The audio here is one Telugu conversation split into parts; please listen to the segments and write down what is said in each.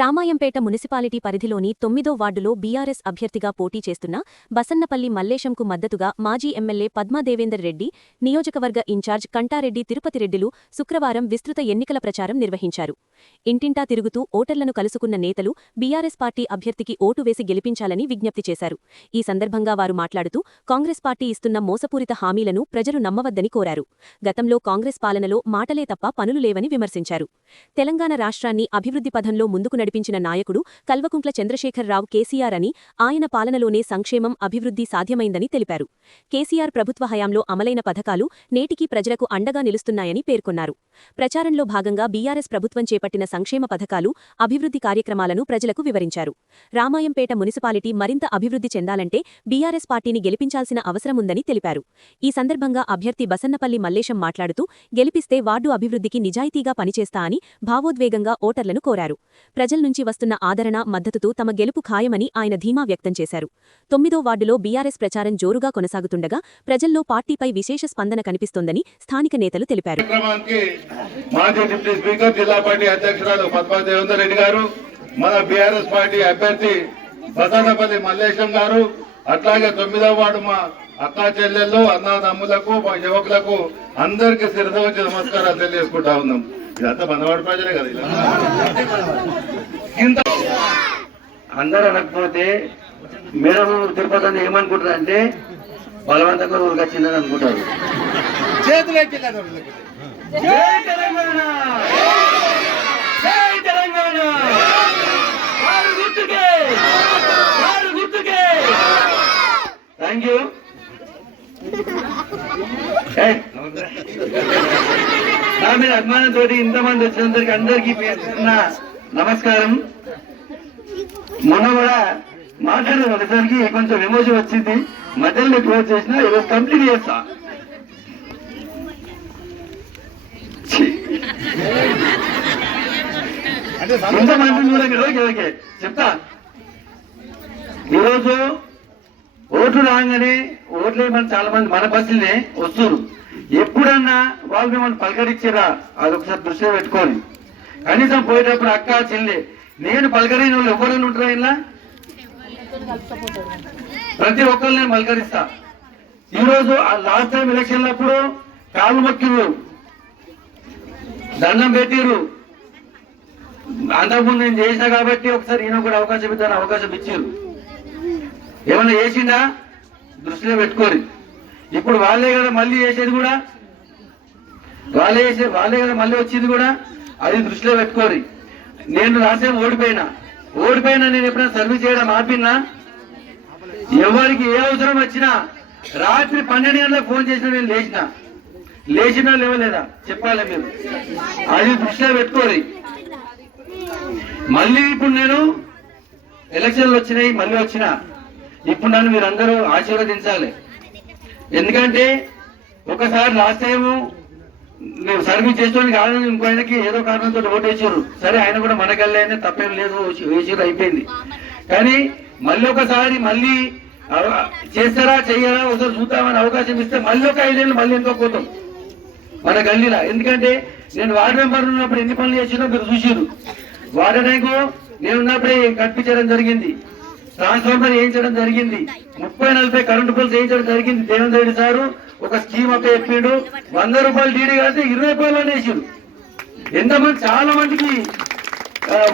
రామాయంపేట మున్సిపాలిటీ పరిధిలోని 9వ వార్డులో బీఆర్ఎస్ అభ్యర్థిగా పోటీ చేస్తున్న బసన్నపల్లి మల్లేశంకు మద్దతుగా మాజీ ఎమ్మెల్యే పద్మాదేవేందర్ రెడ్డి, నియోజకవర్గ ఇన్ఛార్జ్ కంటారెడ్డి తిరుపతిరెడ్డిలు శుక్రవారం విస్తృత ఎన్నికల ప్రచారం నిర్వహించారు. ఇంటింటా తిరుగుతూ ఓటర్లను కలుసుకున్న నేతలు బీఆర్ఎస్ పార్టీ అభ్యర్థికి ఓటు వేసి గెలిపించాలని విజ్ఞప్తి చేశారు. ఈ సందర్భంగా వారు మాట్లాడుతూ కాంగ్రెస్ పార్టీ ఇస్తున్న మోసపూరిత హామీలను ప్రజలు నమ్మవద్దని కోరారు. గతంలో కాంగ్రెస్ పాలనలో మాటలే తప్ప పనులు లేవని విమర్శించారు. తెలంగాణ రాష్ట్రాన్ని అభివృద్ధి పథంలో ముందుకు నడిపించిన నాయకుడు కల్వకుంట్ల చంద్రశేఖరరావు కేసీఆర్ అని, ఆయన పాలనలోనే సంక్షేమం, అభివృద్ధి సాధ్యమైందని తెలిపారు. కేసీఆర్ ప్రభుత్వ హయాంలో అమలైన పథకాలు నేటికీ ప్రజలకు అండగా నిలుస్తున్నాయని పేర్కొన్నారు. ప్రచారంలో భాగంగా బీఆర్ఎస్ ప్రభుత్వం చేపట్టిన సంక్షేమ పథకాలు, అభివృద్ధి కార్యక్రమాలను ప్రజలకు వివరించారు. రామాయంపేట మున్సిపాలిటీ మరింత అభివృద్ధి చెందాలంటే బీఆర్ఎస్ పార్టీని గెలిపించాల్సిన అవసరముందని తెలిపారు. ఈ సందర్భంగా అభ్యర్థి బసన్నపల్లి మల్లేశం మాట్లాడుతూ గెలిపిస్తే వార్డు అభివృద్ధికి నిజాయితీగా పనిచేస్తా అని భావోద్వేగంగా ఓటర్లను కోరారు. ప్రజల నుంచి వస్తున్న ఆదరణ, మద్దతుతో తమ గెలుపు ఖాయమని ఆయన ధీమా వ్యక్తం చేశారు. 9వ వార్డులో బీఆర్ఎస్ ప్రచారం జోరుగా కొనసాగుతుండగా ప్రజల్లో పార్టీపై విశేష స్పందన కనిపిస్తోందని స్థానిక నేతలు తెలిపారు. మాజీ డిప్యూటీ స్పీకర్, జిల్లా పార్టీ అధ్యక్షురాలు పద్మాదేవేందర్ రెడ్డి గారు, మన బీఆర్ఎస్ పార్టీ అభ్యర్థి బసన్నపల్లి మల్లేశం గారు, అట్లాగే 9వ వార్డు మా అక్కా చెల్లెళ్ళు, అన్నదమ్ములకు, మా యువకులకు అందరికీ శిరస వచ్చి నమస్కారాలు తెలియజేసుకుంటా ఉన్నాం. ఇదంతా మనవాడి ప్రజలే కదా. అందరూ అనకపోతే మీరు తిరుపతి అని ఏమనుకుంటారు అంటే బలవంతంగా ఊరికి వచ్చిందని అనుకుంటారు. Thank you. నా మీద అభిమానంతో ఇంతమంది వచ్చినందరికి అందరికీ నమస్కారం. మొన్న కూడా మాట్లాడేసరికి కొంచెం ఎమోషన్ వచ్చింది, మధ్యలో క్లోజ్ చేసిన ఈరోజు కంప్లీట్ చేస్తా. ఇంతమంది కూడా చెప్తా. ఈరోజు ఓట్లు రాగానే ఓట్లు వేయమని చాలా మంది మన బస్సులనే వస్తున్నారు. ఎప్పుడన్నా వాళ్ళు మిమ్మల్ని పలకరించారా అదొకసారి దృష్టిలో పెట్టుకోని. కనీసం పోయేటప్పుడు అక్క, చెల్లి, నేను పలకరిన వాళ్ళు ఎవరైనా ఉంటారా ఇలా? ప్రతి ఒక్కరు నేను పలకరిస్తా. ఈరోజు లాస్ట్ టైం ఎలక్షన్లప్పుడు కాళ్ళు మొక్కిరు, దండం పెట్టిరు. అంతకుముందు నేను చేసినా కాబట్టి ఒకసారి ఈయన కూడా అవకాశం ఇద్దాను, అవకాశం ఇచ్చారు. ఏమన్నా చేసిందా దృష్టిలో పెట్టుకోరు. ఇప్పుడు వాళ్ళే కదా మళ్ళీ చేసేది కూడా, వాళ్ళే కదా మళ్ళీ వచ్చేది కూడా, అది దృష్టిలో పెట్టుకోరు. నేను రాసేం ఓడిపోయినా నేను ఎప్పుడైనా సర్వీస్ చేయడం ఆపినా? ఎవరికి ఏ అవసరం వచ్చినా రాత్రి 12 గంటలకు ఫోన్ చేసినా నేను లేచినా లేవలేదా చెప్పాలి మీరు, అది దృష్టిలో పెట్టుకోరు. మళ్ళీ ఇప్పుడు నేను ఎలక్షన్లు వచ్చినాయి, మళ్ళీ వచ్చినా ఇప్పుడు నన్ను మీరందరూ ఆశీర్వదించాలి. ఎందుకంటే ఒకసారి లాస్ట్ టైము నేను సర్వీస్ చేసుకోవడానికి కాదని ఇంకో ఆయనకి ఏదో కారణంతో ఓటేసారు. సరే, ఆయన కూడా మనకెళ్ళైనా తప్పేం లేదు, వేసారు, అయిపోయింది. కానీ మళ్ళీ ఒకసారి మళ్ళీ చేస్తారా చెయ్యరా ఒకసారి చూద్దామని అవకాశం ఇస్తే మళ్ళీ ఒక 5 ఏళ్ళు మళ్ళీ ఎంతో పోతాం మన గల్లీలా. ఎందుకంటే నేను వార్డు మెంబర్ ఉన్నప్పుడు ఎన్ని పనులు చేసినా మీరు చూసారు. వాటర్ ట్యాంకు నేను ఉన్నప్పుడే కట్టించడం జరిగింది, ట్రాన్స్ఫార్మర్ వేయించడం జరిగింది, 30-40 కరెంటు పోల్స్ వేయించడం జరిగింది. దేవేంద్ర రెడ్డి సారు ఒక స్కీమ్ అప్ప చెప్పిండు, 100 రూపాయలు డీడీ కాదు 20 రూపాయలు వేసారు. ఎంతమంది చాలా మందికి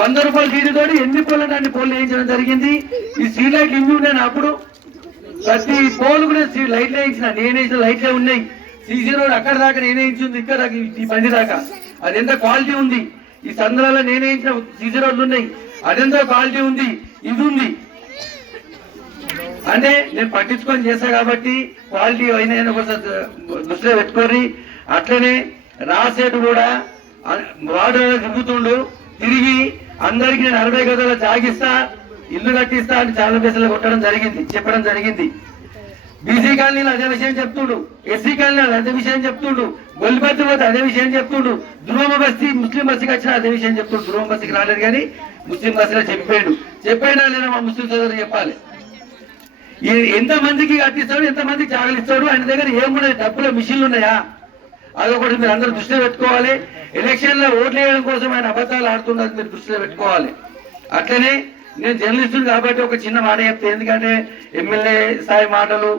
100 రూపాయలు డీడీ తోటి ఎన్ని పోలు అంటే అన్ని పోలు వేయించడం జరిగింది. ఈ స్ట్రీట్ లైట్లు ఇన్ని ఉన్నాయి అప్పుడు, ప్రతి పోలు కూడా లైట్లు వేయించిన, నేను వేసిన లైట్లే ఉన్నాయి. సీసీ రోడ్ అక్కడ దాకా నేనే వేయించింది, ఇక్కడ దాకా ఈ బండి దాకా. అది ఎంత క్వాలిటీ ఉంది. ఈ సందులలో నేనే వేయించిన సీసీ రోడ్లు ఉన్నాయి, అదెంతో క్వాలిటీ ఉంది. ఇది ఉంది అంటే నేను పట్టించుకొని చేస్తా కాబట్టి క్వాలిటీ అయినా ఒకసారి దృష్టిలో పెట్టుకొని. అట్లనే రాసేటు కూడా వార్డు తిరుగుతుండు, తిరిగి అందరికి నేను 60 గదుల జాగిస్తా, ఇల్లు కట్టిస్తా అని చాలా పైసలు కొట్టడం జరిగింది, చెప్పడం జరిగింది. బీసీ కాలనీలో అదే విషయం చెప్తుండు, ఎస్సీ కాలనీలో అదే విషయం చెప్తుండు, గొల్లిపత్తి పోతే అదే విషయం చెప్తుండు, దుర్గమ బస్తీ ముస్లిం బస్సుకి వచ్చినా అదే విషయం చెప్తుండు. దుర్గమ బస్సుకి రాలేదు కానీ ముస్లిం బస్సులో చెప్పాయినా లేదా మా ముస్లిం సోదరులు చెప్పాలి. ఎంతమందికి కట్టిస్తాడు, ఎంతమందికి జాగలిస్తాడు, ఆయన దగ్గర ఏమున్నాయి, డబ్బుల మిషన్లు ఉన్నాయా? అదొకటి మీరు అందరూ దృష్టిలో పెట్టుకోవాలి. ఎలక్షన్ లో ఓట్లు వేయడం కోసం ఆయన అబద్ధాలు ఆడుతున్నది మీరు దృష్టిలో పెట్టుకోవాలి. అట్లనే నేను జర్నలిస్టుడు కాబట్టి ఒక చిన్న మాట చెప్తే, ఎందుకంటే ఎమ్మెల్యే స్థాయి మాటలు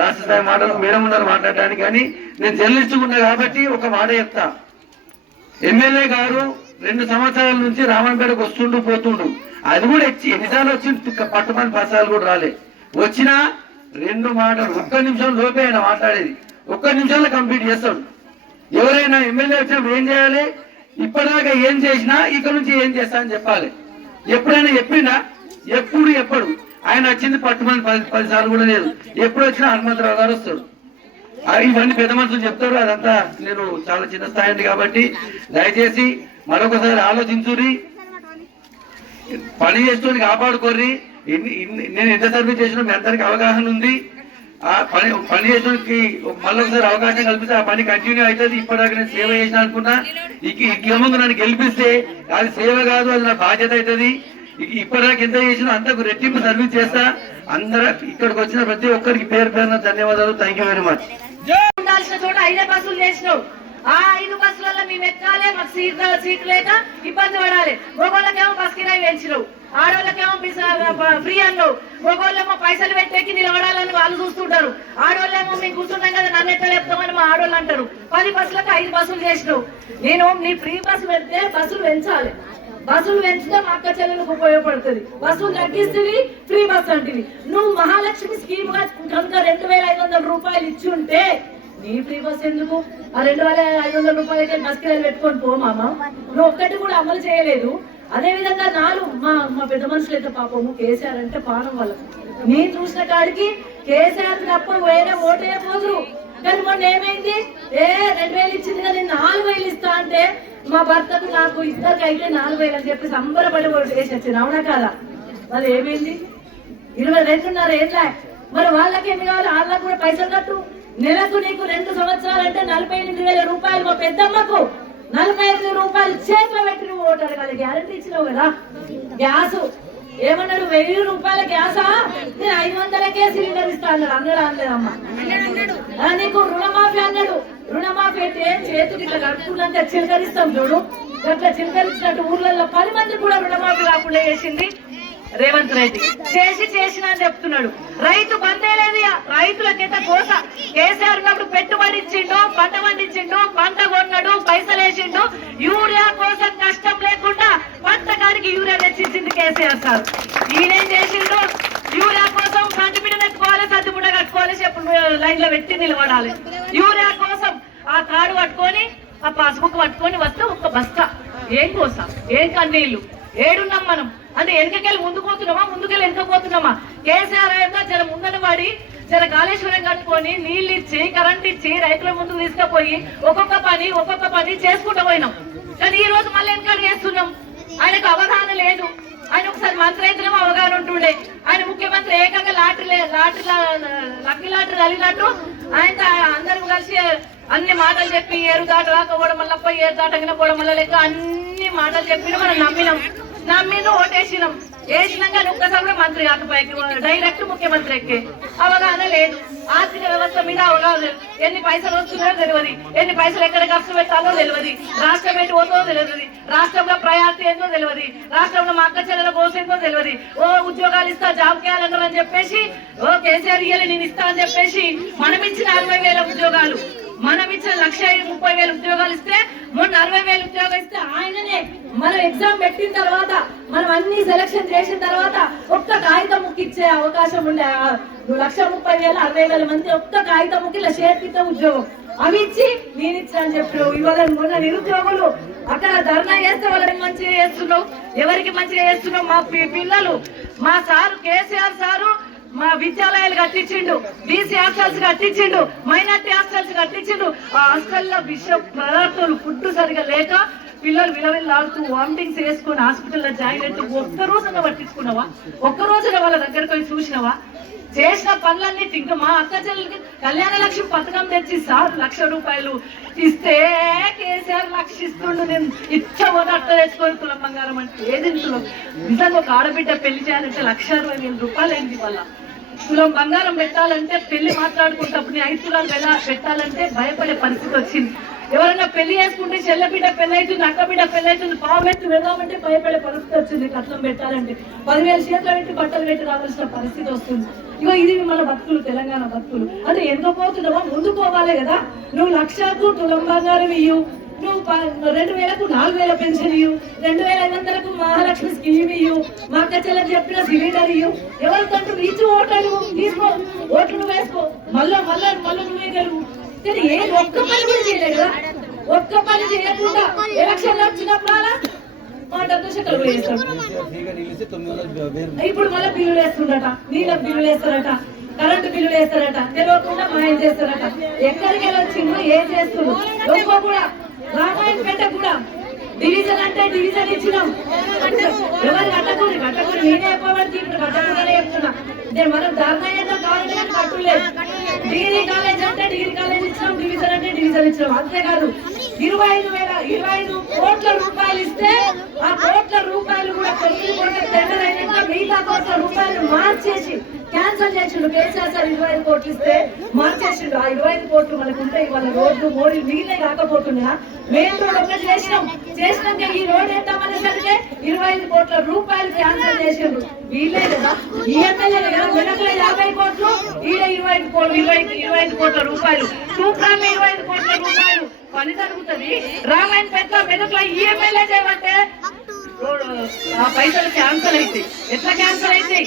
రాష్ట్ర స్థాయి మాటలు మేడం ఉన్నారు మాట్లాడడానికి, కానీ నేను జర్నలిస్టు ఉన్నా కాబట్టి ఒక మాట చెప్తా. ఎమ్మెల్యే గారు 2 సంవత్సరాల నుంచి రామన్పేటకు వస్తుండు పోతుండు, అది కూడా ఎన్నిసార్లు వచ్చి పట్టుమని 10 సార్లు కూడా రాలే. వచ్చినా 2 మాటలు 1 నిమిషం లోపే ఆయన మాట్లాడేది, 1 నిమిషంలో కంప్లీట్ చేస్తాడు. ఎవరైనా ఎమ్మెల్యే వచ్చినప్పుడు ఏం చేయాలి, ఇప్పటిదాకా ఏం చేసినా ఇక నుంచి ఏం చేస్తా అని చెప్పాలి. ఎప్పుడైనా చెప్పిండా? ఎప్పుడు ఆయన వచ్చింది పట్టుమని 10 సార్లు కూడా లేదు. ఎప్పుడు వచ్చినా హనుమంతరావు గారు వస్తాడు. ఇవన్నీ పెద్ద మనుషులు చెప్తారు, అదంతా నేను చాలా చిన్న స్థాయి కాబట్టి దయచేసి మరొకసారి ఆలోచించురి, పని చేస్తూ కాపాడుకోర్రి. నేను ఎంత సర్వీస్ చేసినా మీ అందరికి అవగాహన ఉంది. ఆ పని చేసేకి మళ్ళొకసారి అవకాశం కల్పిస్తే ఆ పని కంటిన్యూ అవుతుంది. ఇప్పటిదాకా నేను సేవ చేసిన అనుకున్నా, ముందు నన్ను గెలిపిస్తే అది సేవ కాదు, అది నా బాధ్యత అవుతుంది. ఇప్పటిదాకా ఎంత చేసినా అంతకు రెట్టింపు సర్వీస్ చేస్తా. అందరూ ఇక్కడికి వచ్చిన ప్రతి ఒక్కరికి పేరు పేరున ధన్యవాదాలు. Thank you very much. ఉండాల్సిన చోట 5 బస్సులు చేసినావు. ఆ 5 బస్సులలో మేము ఎక్కాలి, మాకు సీట్ లేక ఇబ్బంది పడాలి. మగోళ్ళకేమో బస్ కిరాయి పెంచినావు, ఆడోళ్ళకేమో ఫ్రీ అన్నావు. మగోళ్ళేమో పైసలు పెట్టేకి నిలబడాలని వాళ్ళు చూస్తుంటారు, ఆడోళ్ళేమో మేము కూర్చున్నాం కదా నన్ను ఎట్లా చెప్తామని మా ఆడోళ్ళు అంటారు. 10 బస్సులకు 5 బస్సులు చేసినావు. నేను నీ ఫ్రీ బస్సు పెడితే బస్సులు పెంచాలి, బస్సులు పెంచితే మా అక్క చెల్లెలకు ఉపయోగపడుతుంది. బస్సులు తగ్గిస్తుంది, ఫ్రీ బస్ అంటుంది. నువ్వు మహాలక్ష్మి స్కీమ్ కనుక 2500 రూపాయలు ఇచ్చి ఉంటే నీ ఫ్రీ బస్ ఎందుకు? ఆ 2500 రూపాయలకి బస్ కిరాయిలు పెట్టుకొని పోమామా? నువ్వు ఒక్కటి కూడా అమలు చేయలేదు. అదే విధంగా మా పెద్ద మనుషులు అయితే పాపము కేసీఆర్ అంటే పానం వాళ్ళకు. నేను చూసిన కాడికి కేసీఆర్ తప్ప వేరే ఓటే పోదురు. కానీ మొన్న ఏమైంది, 2000 ఇచ్చింది కదా, నేను 4000 ఇస్తా అంటే మా భర్తకు నాకు ఇద్దరికి అయితే 4000 అని చెప్పి సంబరపడి ఓటు వేసి వచ్చింది. అవునా కాదా? మరి ఏమైంది? 22.5 ఏళ్ళ. మరి వాళ్ళకి ఎన్ని కావాలి? వాళ్ళకు కూడా పైసలు కట్టు. నెలకు నీకు 2 సంవత్సరాలు అంటే 48,000 రూపాయలు. మా పెద్దమ్మకు 45,000 రూపాయలు చేతిలో పెట్టి నువ్వు ఓటు అడగాలి. గ్యారంటీ ఇచ్చినావు కదా. గ్యాస్ ఏమన్నాడు? 1000 రూపాయల గ్యాసా, నేను 500కే సిలిండర్ ఇస్తా అన్నాడు. అనలేదమ్మా. నీకు రుణమాఫీ అన్నాడు. రుణమాఫీ అయితే చేతులు ఇట్లా కట్టుకున్నంత చిలకరిస్తాం చూడు, అట్లా చిలకరించినట్టు ఊర్లలో 10 మంది కూడా రుణమాఫీ రాకుండా చేసింది రేవంత్ రెడ్డి. చేసిన అని చెప్తున్నాడు. రైతు బందే లేదు, రైతులకైతే కోస. కేసీఆర్ ఉన్నప్పుడు పెట్టుబడి ఇచ్చిండు, పంట పండించిండు, పంట కొన్నాడు, పైసలు వేసిండు. యూరియా కోసం కష్టం లేకుండా పంట కాడికి యూరియా తెచ్చింది కేసీఆర్ సార్. ఈయనేం చేసిండు? యూరియా కోసం కంటిపిడ పెట్టుకోవాలి, సర్దిపుడ కట్టుకోవాలి, చెప్పులు లైన్ లో పెట్టి నిలబడాలి. యూరియా కోసం ఆ కార్డు పట్టుకొని, ఆ పాస్బుక్ పట్టుకొని వస్తే ఒక్క బస్తా. ఏం కోసం? ఏం కన్నీళ్లు? ఏడున్నాం మనం అంటే? వెనకకెళ్ళి ముందుకుపోతున్నామా, ముందుకెళ్ళి వెనకపోతున్నామా? కేసీఆర్ అయితే జర ముందట పడి జర కాళేశ్వరం కట్టుకొని నీళ్ళు ఇచ్చి కరెంట్ ఇచ్చి రైతుల ముందుకు తీసుకుపోయి ఒక్కొక్క పని చేసుకుంటూ పోయినాం. కానీ ఈ రోజు మళ్ళీ వెనకడు చేస్తున్నాం. ఆయనకు అవగాహన లేదు. ఆయన ఒకసారి మంత్రి అయితేనేమో అవగాహన ఉంటుండే. ఆయన ముఖ్యమంత్రి ఏకంగా లక్కీ లాటరీ కలిగినట్టు ఆయన అందరూ కలిసి అన్ని మాటలు చెప్పి ఏరు దాట రాకపోవడం వల్ల ఏరు దాటగిన పోవడం వల్ల లెక్క అన్ని మాటలు చెప్పిన మనం నమ్మిన ఓటేసినాం. వేసినాక ఒక్కసారి కూడా మంత్రి కాకపోయి డైరెక్ట్ ముఖ్యమంత్రి ఎక్కే అవగాహన లేదు. ఆర్థిక వ్యవస్థ మీద అవగాహన లేదు. ఎన్ని పైసలు వస్తున్నాయో తెలియదు, ఎన్ని పైసలు ఎక్కడ ఖర్చు పెట్టాలో తెలియదు, రాష్ట్రం ఏంటి పోతుందో తెలియదు, రాష్ట్రంలో ప్రయారిటీ ఏందో తెలియదు, రాష్ట్రంలో మా అక్క చెల్లెల పోసేందో తెలియదు. ఉద్యోగాలు ఇస్తా, జాబ్ క్యాలెండర్ అని చెప్పేసి కేసీఆర్ ఇయ్యాలి నేను ఇస్తా అని చెప్పేసి మనం ఇచ్చిన 60,000 ఉద్యోగాలు, మనం ఇచ్చిన 1,30,000 ఉద్యోగాలు ఇస్తే, మొన్న 60,000 ఉద్యోగాలు ఇస్తే ఆయననే మనం ఎగ్జామ్ పెట్టిన తర్వాత, మనం అన్ని సెలక్షన్ చేసిన తర్వాత ఒక్క కాగితం ముక్కి ఇచ్చే అవకాశం ఉండే. 1,30,000 60,000 మంది ఒక్క కాగితం ముక్కి ఇలా చేతితో ఉద్యోగం అవి ఇచ్చి నేను ఇచ్చా అని చెప్పారు. ఇవాళ మొన్న నిరుద్యోగులు అక్కడ ధర్నా చేస్తే వాళ్ళకి మంచిగా చేస్తున్నావు, ఎవరికి మంచిగా చేస్తున్నావు? మా పిల్లలు, మా సారు కేసీఆర్ సారు మా విద్యాలయాలు కట్టించిండు, బీసీ హాస్టల్స్ కట్టించిండు, మైనార్టీ హాస్టల్స్ కట్టించిండు. ఆ హాస్టల్లో విష పదార్థాలు ఫుడ్ సరిగా లేక పిల్లలు విలవిల్లాడుతూ వామిటింగ్స్ వేసుకుని హాస్పిటల్లో జాయిన్ అయితే ఒక్క రోజున పట్టించుకున్నావా? ఒక్క రోజున వాళ్ళ దగ్గరకు పోయి చూసినావా? చేసిన పనులన్నిటి ఇంకా మా అక్క చెల్లెలకి కళ్యాణ లక్ష్మి పథకం తెచ్చి సార్ 1,00,000 రూపాయలు ఇస్తే కేసీఆర్ 1,00,000 ఇస్తుండు. నేను ఇచ్చబోతే అట్ట తెచ్చుకొని తులం బంగారం అంటే ఏది తులం? నిజంగా ఒక ఆడబిడ్డ పెళ్లి చేయాలంటే 1,60,000 రూపాయలు అయింది. వాళ్ళ తులం బంగారం పెట్టాలంటే పెళ్లి మాట్లాడుకుంటప్పుడు 5 తులాలు పెట్టాలంటే భయపడే పరిస్థితి వచ్చింది. ఎవరైనా పెళ్లి చేసుకుంటే చెల్ల బిడ్డ పెళ్లి అవుతుంది, అక్క బిడ్డ పెళ్లి అవుతుంది, పావు పెట్టి వెళ్దామంటే భయపడే పరిస్థితి వచ్చింది. కట్నం పెట్టాలంటే 10,000 చేతులు పెట్టి బట్టలు పెట్టి రావాల్సిన పరిస్థితి వస్తుంది. ఇగో ఇది మన బతుకులు, తెలంగాణ బతుకులు. అంటే ఎందుకు పోతున్నావో ముందు పోవాలి కదా. నువ్వు 1,00,000కు తులం బంగారం ఇయ్యు, నువ్వు 2,000కు 4,000 పెన్షన్ ఇయ్యు, 2,500కు మహాలక్ష్మి స్కీమ్ ఇయ్యు, మా అక్క చెల్లెకి చెప్పిన సిలిండర్ ఇయ్యు. ఎవరికంటూ ఇచ్చి ఓట్లు తీసుకో, ఓట్లు నువ్వు వేసుకో, మళ్ళా నువ్వే గెలువు. కానీ ఏ ఒక్క పని కూడా చేయలేదు కదా. ఒక్క పని చేయకుండా ఎలక్షన్లు వచ్చినప్పుడు మాటతో శకలు వేస్తాడు. ఇప్పుడు మళ్ళీ బిల్లులు వేస్తుండట, నీళ్ళ బిల్లులు వేస్తారట, కరెంటు బిల్లులు వేస్తారట, తెలియకుండా మాయం చేస్తారట. ఎక్కడికి వెళ్ళొచ్చిండ్రు, ఏం చేస్తున్నారు? ఒక్క కూడా రామాయణపేట కూడా డివిజన్ అంటే డివిజన్ ఇచ్చినాం. ఎవరు కట్టకూరి నేనే చెప్పబడి ఇప్పుడు కట్టకూడనే చెప్తున్నా. మనం ధర్మయ్యతో కావాలంటే కట్టులేదు. డిగ్రీ కాలేజ్ అంటే డిగ్రీ కాలేజ్ ఇచ్చినాం, డివిజన్ అంటే డివిజన్ ఇచ్చినాం. అంతేకాదు 25 కోట్ల రూపాయలు ఇస్తే ఆ కోట్ల రూపాయలు కూడా 9 కోట్ల టెండర్ అయినాక మిగతా కోట్ల రూపాయలు మార్చేసి క్యాన్సల్ చేసిండు. కేసీఆర్ సార్ 25 కోట్లు ఇస్తే మార్చేసిండు. ఆ 25 కోట్లు మనకు ఉంటే ఇవాళ రోడ్లు మోడీ మిగిలిన కాకపోతున్నా మెయిన్ రోడ్ ఒకటి చేసినాక ఈ రోడ్ వేద్దామనేసరికి 25 కోట్ల రూపాయలు క్యాన్సల్ చేసిండు. వీళ్ళే కదా, ఈ ఎమ్మెల్యేలు కదా. వెనకల 50 కోట్లు, ఈడ 25 కోట్ల రూపాయలు, సూప్రాన్ని 25 కోట్ల రూపాయలు పని జరుగుతుంది. రామాయణపేట వెనుకల ఈ ఎమ్మెల్యే చేయమంటే ఆ పైసలు క్యాన్సల్ అయితే ఎట్లా క్యాన్సల్ అయితే?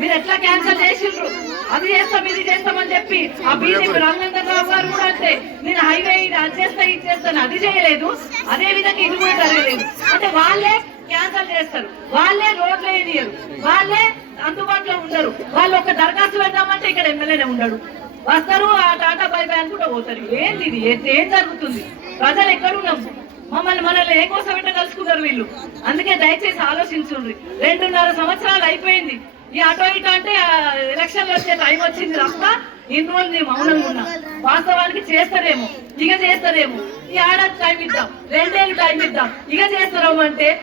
మీరు ఎట్లా క్యాన్సల్ చేసిండ్రు? అది చేస్తాం ఇది చేస్తామని చెప్పి ఆ బీజేపీ రామచంద్రరావు గారు కూడా అంటే నేను హైవే అది చేస్తా ఇది చేస్తాను, అది చేయలేదు. అదే విధంగా ఇది కూడా జరగలేదు. అంటే వాళ్ళే క్యాన్సల్ చేస్తారు, వాళ్ళే రోడ్లు వేయనియరు, వాళ్ళే అందుబాటులో ఉండరు. వాళ్ళు ఒక దరఖాస్తు పెడదామంటే ఇక్కడ ఎమ్మెల్యేనే ఉండడు. వస్తారు, ఆ టాటా బై బై అనుకుంటూ పోతారు. ఏంది ఇది? ఏం జరుగుతుంది? ప్రజలు ఎక్కడున్నాం? మనల్ని ఏ కోసం పెట్ట కలుసుకున్నారు వీళ్ళు. అందుకే దయచేసి ఆలోచించుండ్రి. 2.5 సంవత్సరాలు అయిపోయింది. ఈ అటో ఇటో అంటే ఎలక్షన్లు వచ్చే టైం వచ్చింది తప్ప ఇన్ని రోజులు నేను మౌనంగా ఉన్నా. వాస్తవానికి చేస్తారేమో, ఇక చేస్తారేమో, ఈ ఏడాది టైం ఇద్దాం, 2 ఏళ్ళు టైం ఇద్దాం, ఇక చేస్తారేమో అంటే